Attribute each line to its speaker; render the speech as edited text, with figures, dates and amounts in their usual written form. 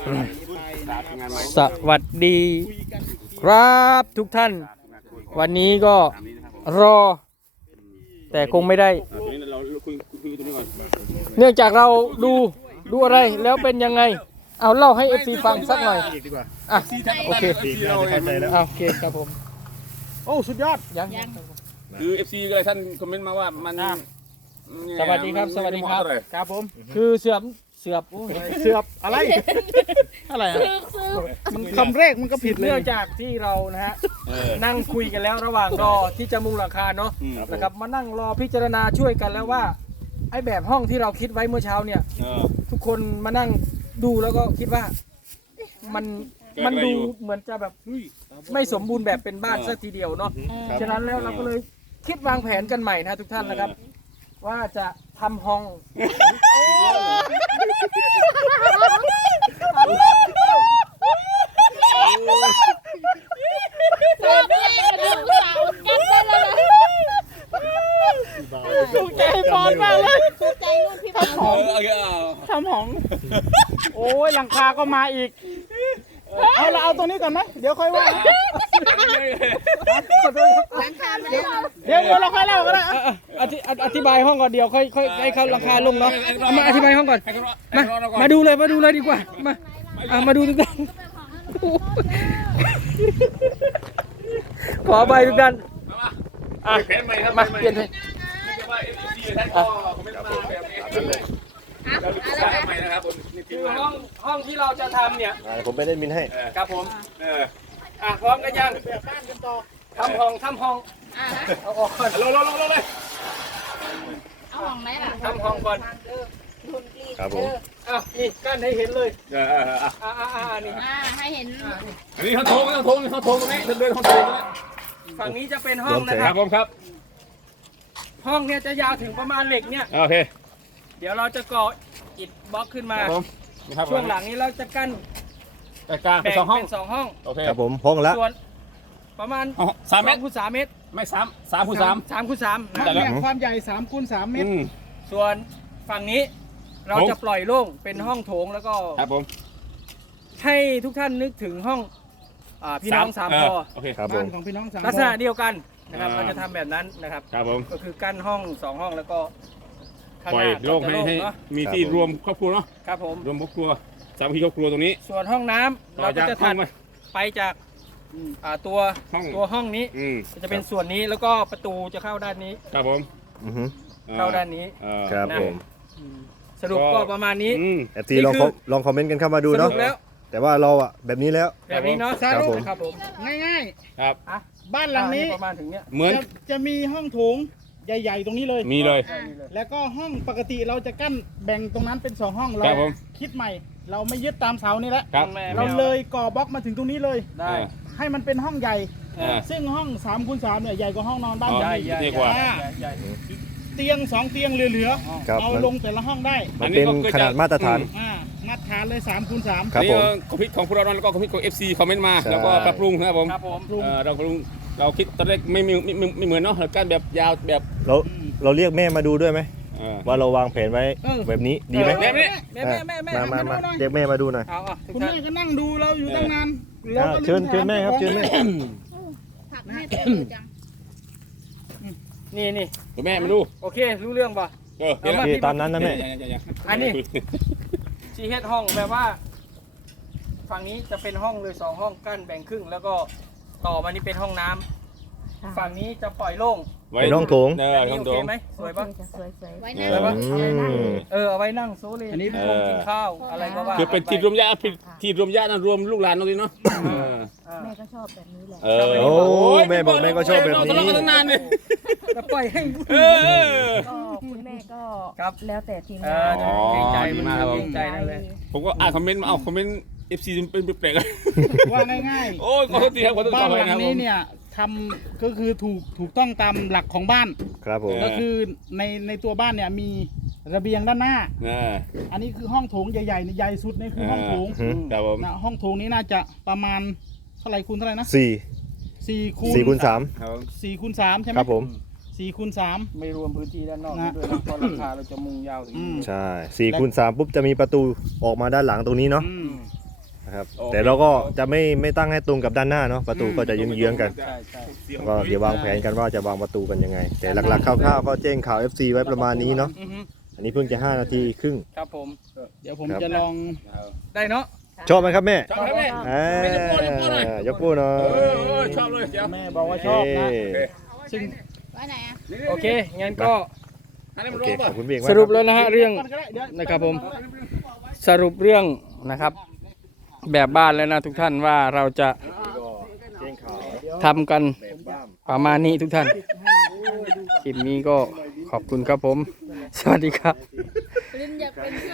Speaker 1: สวัสดีครับทุกท่าน วันนี้ก็รอ แต่คงไม่ได้ เนื่องจากเราดูอะไรแล้วเป็นยังไง เอาเล่าให้ FC ฟังสักหน่อยอ่ะโอเคโอเคครับผม
Speaker 2: โอ้สุดยอด
Speaker 1: ยัง
Speaker 3: คือ FC เลยท่านคอมเมนต์มาว่ามัน
Speaker 1: สวัสดีครับสวัสดีครับ
Speaker 2: ครับผม
Speaker 1: คือเสือบเสือบ
Speaker 2: เสือบอะไรอะไรอ่ะมันคำแรกมันก็ผิดเลย
Speaker 1: เนื่องจากที่เรานะฮะนั่งคุยกันแล้วระหว่างรอที่จะมุงหลังคาเนาะนะครับมานั่งรอพิจารณาช่วยกันแล้วว่าไอ้แบบห้องที่เราคิดไว้เมื่อเช้าเนี่ยทุกคนมานั่งดูแล้วก็คิดว่ามันดูเหมือนจะแบบไม่สมบูรณ์แบบเป็นบ้านสักทีเดียวเนาะฉะนั้นแล้วเราก็เลยคิดวางแผนกันใหม่นะทุกท่านนะครับ ว่าจะทำห้องถูกใจฟอนมากเลยถูกใจนู่นพี่ทำหอง
Speaker 2: โอ้ยหลังคาก็มาอีกเอาเราเอาตรงนี้ก่อนไหมเดี๋ยวค่อยว่า
Speaker 4: หลังคาไม่ได้
Speaker 2: เดี๋ยวเราค่อยเล่าก็ได้
Speaker 1: อธิบายห้องก่อนเดี๋ยวค่อยให้เขาหลังคาลงเนาะมาอธิบายห้องก่อนมาดูเลยดีกว่ามาดูทุกท่านขอใบทุกท่านมาเปลี่ยนเลยคือห้องที่เราจะทำเนี่ย
Speaker 5: ผมไปเล่นมินให้
Speaker 1: ครับผมพร้อมกันยังทำห้องเอาออกก่อนลงเลย
Speaker 4: เอาห้องไหนล่ะ
Speaker 1: ทำห้องก่อน
Speaker 5: ครับผม
Speaker 1: นี่กั้นให้เห็นเลยนี่
Speaker 4: ให้เห็น
Speaker 3: อันนี้เขาโถงตรงนี้เดินเขาโถงตรงนี้
Speaker 1: ฝั่งนี้จะเป็นห้องนะค
Speaker 3: ค
Speaker 1: รั
Speaker 3: รั
Speaker 1: บบ
Speaker 3: ผมครับ
Speaker 1: ห้องเนี่ยจะยาวถึงประมาณเหล็กเนี่ย
Speaker 3: โอเค
Speaker 1: เดี๋ยวเราจะก่ออิฐบล็อกขึ้นมาช่วงหลังนี้เราจะกั้น
Speaker 3: แต่กลางเป็น2 ห้อง
Speaker 1: เป็น2 ห้อง
Speaker 3: โอเค
Speaker 5: ครับผมห้องละ
Speaker 1: ส่วนประมาณ
Speaker 3: 3 เมตร
Speaker 1: 2 คูณ 3 เมตร
Speaker 3: ไม่3 คูณ 3
Speaker 1: 3 คูณ 3นะ
Speaker 2: เนี่ยความใหญ่3 คูณ 3 เมตร
Speaker 1: ส่วนฝั่งนี้เราจะปล่อยโล่งเป็นห้องโถงแล้วก็
Speaker 3: ครับผม
Speaker 1: ให้ทุกท่านนึกถึงห้องพี่น้อง3 พอ
Speaker 3: โอเค
Speaker 5: ครับผ
Speaker 2: บ้าน
Speaker 5: ม
Speaker 2: ของพี่น้อง3
Speaker 1: ลักษณะเดียวกันนะครับเราจะทำแบบนั้นนะครับ
Speaker 3: ครับผม
Speaker 1: ก็คือกั้นห้อง2 ห้องแล้วก็ข้าง
Speaker 3: ปล่
Speaker 1: ห
Speaker 3: อย
Speaker 1: น้า
Speaker 3: โล่ง
Speaker 1: จะ
Speaker 3: ให้
Speaker 1: เนาะ
Speaker 3: มีที่รวมครอบครัวเนาะ
Speaker 1: ครับผม
Speaker 3: รวมครอบครัวสามัคคีครอบครัวตรงนี้
Speaker 1: ส่วนห้องน้ำเราก็จะถัดไปจากตัวห้องนี้จะเป็นส่วนนี้แล้วก็ประตูจะเข้าด้านนี้
Speaker 3: ครับผม
Speaker 1: เข้าด้านนี้
Speaker 5: ครับผม
Speaker 1: สรุปก็ประมาณนี้
Speaker 5: FT ลองคอมเมนต์กันเข้ามาดู
Speaker 1: สรุ
Speaker 5: เนาะ
Speaker 1: ปแล้ว
Speaker 5: แต่ว่าเราอ่ะแบบนี้แล้ว
Speaker 1: แบบนี้เนาะ
Speaker 5: ครับผม
Speaker 1: ครับผม
Speaker 2: ง่าย
Speaker 3: ครับ
Speaker 2: ๆบ้านหลังนี้
Speaker 1: ประมาณถึงเนี้ย
Speaker 3: เหมือน
Speaker 2: จะมีห้องโถงใหญ่ๆตรงนี้เลย
Speaker 3: มีเลย
Speaker 2: แล้วก็ห้องปกติเราจะกั้นแบ่งตรงนั้นเป็น2 ห้องเรา
Speaker 3: ครับผม
Speaker 2: คิดใหม่ เราไม่ยึดตามเสานี่แล้ว
Speaker 3: ครับ
Speaker 2: เราเลยก่อบล็อกมาถึงตรงนี้เลย
Speaker 1: ได้
Speaker 2: ให้มันเป็นห้องใหญ่
Speaker 3: อ่า
Speaker 2: ซึ่งห้อง3 คูณ 3เนี่ยใหญ่กว่าห้องนอนบ้าน
Speaker 3: อ๋อ
Speaker 2: ผม
Speaker 1: ใหญ่
Speaker 2: อีก
Speaker 1: ใหญ่
Speaker 3: ดีกว่า
Speaker 1: ใหญ่
Speaker 2: เตียง2 เตียงเหลือ
Speaker 5: ครับ
Speaker 2: ๆเอาลงแต่ละห้องได้
Speaker 5: มันเป็นขนาดมาตรฐาน
Speaker 2: มาตรฐานเลย3 คูณ 3
Speaker 5: ครับ
Speaker 3: นี่
Speaker 5: ผม
Speaker 3: คอมพิวของพวกเราแล้วก็คอมพิวของ FC คอมเมนต์มา
Speaker 5: ใช่
Speaker 3: แล้วก็ปรับปรุงนะครับผม
Speaker 1: ครับผม
Speaker 3: เราปรุงเราคิดตอนแรกไม่เหมือนเนาะการแบบยาวแบบ
Speaker 5: เราเรียกแม่มาดูด้วยไหม ว่าเราวางแผนไว้
Speaker 2: เออ
Speaker 5: แบบนี้ดีไหม
Speaker 1: แม่
Speaker 5: มาเรียกแม่มาดูหน่อย
Speaker 1: เอาทุก
Speaker 2: คุณ
Speaker 1: ท่า
Speaker 2: แม่
Speaker 1: น
Speaker 2: ก็นั่งดูเราอยู่ตั้งนานเราก็ลืม
Speaker 5: เชิญแม่ครับเชิญแม่
Speaker 4: ผักแม่เปิดจัง
Speaker 1: นี่
Speaker 3: คุณแม่มาดู
Speaker 1: โอเครู้เรื่องป่ะ
Speaker 3: เห็น
Speaker 5: โอ
Speaker 3: แล้ว
Speaker 5: เคตามนั้นนะแม่
Speaker 1: อันนี้ชีเฮดห้องแบบว่า ฝั่งนี้จะเป็นห้องเลย2 ห้องกั้นแบ่งครึ่งแล้วก็ต่อมานี่เป็นห้องน้ำฝั่งนี้จะปล่อยโล่ง
Speaker 5: เป็นห้องโถง
Speaker 1: แบบนี้
Speaker 3: ห้อง
Speaker 1: โอ
Speaker 3: โถ
Speaker 1: เค
Speaker 3: ง
Speaker 1: ไหมสวยปะ
Speaker 4: ไว้
Speaker 1: ส
Speaker 4: นั่
Speaker 1: วยปะ
Speaker 5: อืม
Speaker 1: เอาไว้นั่งโซเล
Speaker 2: อันนี้
Speaker 1: กินข้าวอะไรก็ว่า
Speaker 3: คือเป็นที่รวมญาติที่รวมญาตินะรวมลูกหลานตรงนี้เนาะ
Speaker 4: แม่ก็ชอบแบบนี้แหละ
Speaker 5: โอ้แม่บอกแม่ก็ชอบแบบนี้
Speaker 3: ทะเลาะกันตั้งนานเลย
Speaker 1: จะปล่อยให้
Speaker 4: ก็คุณแม่ก็
Speaker 1: ครับ
Speaker 4: แล้วแต่ทีม
Speaker 1: เอง
Speaker 4: าน
Speaker 1: อเกรงใจ
Speaker 3: ดี
Speaker 1: มัน
Speaker 3: มากครับผม
Speaker 1: เกรงใจนั่นเลย
Speaker 3: ผมก็อ่านคอมเมนต์มาเอาคอมเมนต์ FC เป็นแปลกๆ
Speaker 2: ว่าง่าย
Speaker 3: โอ้ยขอโทษทีครับขอโทษ
Speaker 2: ๆบ้าน
Speaker 3: ที
Speaker 2: หลังนี้เนี่ยทำก็คือถูกต้องตามหลักของบ้าน
Speaker 5: ครับผม
Speaker 2: ก็คือในตัวบ้านเนี่ยมีระเบียงด้านหน้า
Speaker 3: นะ
Speaker 2: อันนี้คือห้องโถงใหญ่ๆใหญ่สุดนี่คือห้องโถง
Speaker 3: ครับผม
Speaker 2: นะห้องโถงนี้น่าจะประมาณเท่าไหร่คูณเท่าไหร่นะ
Speaker 5: สี่
Speaker 2: 4 คูณ
Speaker 5: สี่คูณสาม
Speaker 2: 4 คูณ 3ใช่ไหม
Speaker 5: ครับผม
Speaker 2: 4 คูณ 3
Speaker 1: ไม่รวมพื้นที่ด้านนอกนี่ด้วยนะเพราะราคาเราจะมุงยาวถึง
Speaker 2: อืม
Speaker 5: ใช่4 คูณ 3ปุ๊บจะมีประตูออกมาด้านหลังตรงนี้เนาะนะครับ
Speaker 3: โอเค
Speaker 5: แต่เราก็จะไม่ตั้งให้ตรงกับด้านหน้าเนาะประตูก็จะเยื้องๆกัน
Speaker 1: ใช่ใช่
Speaker 5: แล้วก็เดี๋ยววางแผนกันว่าจะวางประตูกันยังไง แต่หลักๆคร่าวๆก็แจ้งข่าว FC ไว้ประมาณนี้เนาะ
Speaker 1: อือฮึ
Speaker 5: อันนี้เพิ่งจะ5 นาทีครึ่ง
Speaker 1: ครับผม
Speaker 2: เดี๋ยวผม
Speaker 5: ครับ
Speaker 2: จะลอง
Speaker 1: ได้เนาะ
Speaker 5: ชอบไหมครับแม่
Speaker 3: ชอบไหมแม่
Speaker 5: อ่าย
Speaker 3: กโป้หน่อย
Speaker 5: ยกโป้หน่อย
Speaker 3: ชอบเลยเดี๋ยว
Speaker 2: แม่บอกว่าชอบนะ
Speaker 5: เอ้
Speaker 2: ซึ่ง
Speaker 4: ไว้ไหนอ่ะ
Speaker 1: โอเคงั้นก็
Speaker 3: อันนี้
Speaker 5: โอ
Speaker 3: มันร้
Speaker 5: เค
Speaker 3: อง
Speaker 5: ข
Speaker 3: ป่ะ
Speaker 5: อบคุณพี่เอก
Speaker 1: ส
Speaker 5: มาก
Speaker 1: รุป
Speaker 5: ครับ
Speaker 1: แล้วนะฮะเรื่อง
Speaker 2: ก่อนก็ได้เดี๋ยว
Speaker 1: นะครับผมสรุปเรื่องนะครับ แบบบ้านแล้วนะทุกท่านว่าเราจะ
Speaker 5: แจ้งข่าว
Speaker 1: ทำกัน
Speaker 5: แบบบ้าน
Speaker 1: ประมาณนี้ทุกท่านคลิปนี้ก็ขอบคุณครับผม สวัสดีครับ
Speaker 4: ปรินอยากเป็น